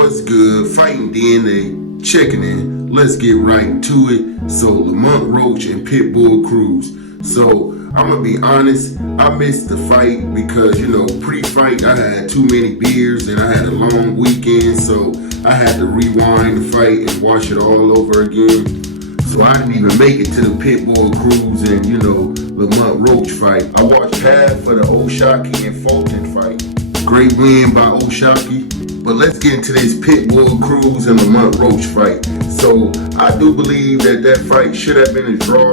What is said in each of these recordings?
What's good? Fighting DNA, checking in. Let's get right into it. So Lamont Roach and Pitbull Cruz. So I'm gonna be honest, I missed the fight because pre-fight I had too many beers and I had a long weekend, so I had to rewind the fight and watch it all over again. So I didn't even make it to the Pitbull Cruz and Lamont Roach fight. I watched half of the O'Shaquie and Fulton fight. Great win by O'Shaquie. But let's get into this Pitbull Cruz and Lamont Roach fight. So I do believe that fight should have been a draw.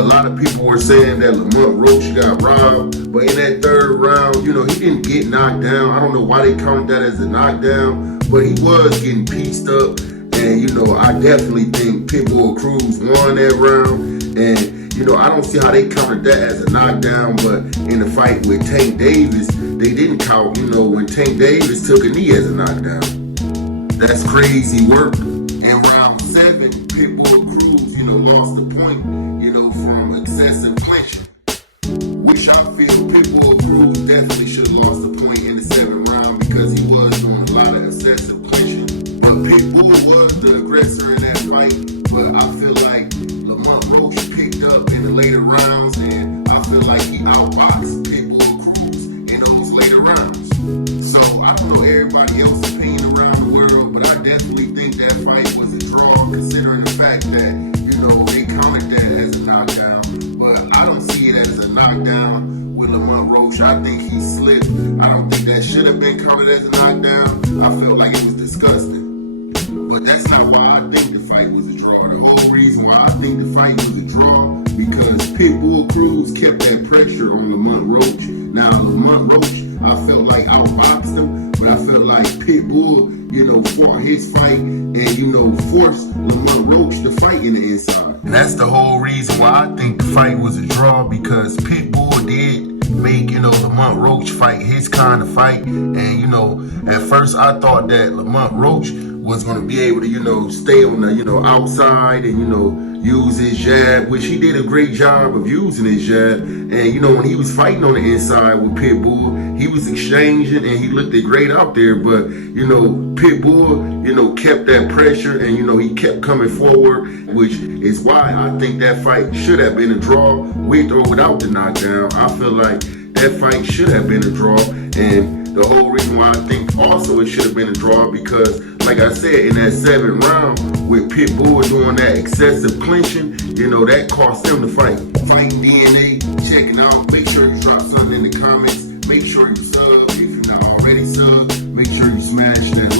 A lot of people were saying that Lamont Roach got robbed, but in that third round, he didn't get knocked down. I don't know why they count that as a knockdown, but he was getting pieced up. And I definitely think Pitbull Cruz won that round. And I don't see how they counted that as a knockdown, but in the fight with Tank Davis, they didn't count, when Tank Davis took a knee as a knockdown. That's crazy work. In round 7, Pitbull Cruz, lost the point, from excessive clinching. Which I feel Pitbull Cruz definitely should have lost the point in the 7th round because he was doing a lot of excessive clinching. But Pitbull was the aggressor in that fight. But I feel like Lamont Roach picked up in the later rounds, and I feel like he outboxed Pitbull Cruz in those later rounds. So I don't know everybody else's opinion around the world, but I definitely think that fight was a draw, considering the fact that they counted that as a knockdown. But I don't see it as a knockdown with Lamont Roach. I think he slipped. I don't think that should have been counted as a knockdown. I felt like it was disgusting. But that's not why I think the fight was a draw. The whole reason why I think the fight was a draw because Pitbull Cruz kept that pressure on Lamont Roach. Now Lamont Roach, I felt like outboxed him, but I felt like Pitbull, fought his fight and forced Lamont Roach to fight in the inside. And that's the whole reason why I think the fight was a draw, because Pitbull did make Lamont Roach fight his kind of fight. And at first I thought that Lamont Roach was going to be able to stay on the outside and use his jab, which he did a great job of using his jab. And when he was fighting on the inside with Pitbull, he was exchanging and he looked great out there. But Pitbull kept that pressure and he kept coming forward, which is why I think that fight should have been a draw with or without the knockdown. I feel like that fight should have been a draw. And the whole reason why I think also it should have been a draw because, like I said, in that 7th round with Pitbull doing that excessive clinching, that cost him the fight. Fighting DNA, checking out. Make sure you drop something in the comments. Make sure you sub if you're not already sub. Make sure you smash that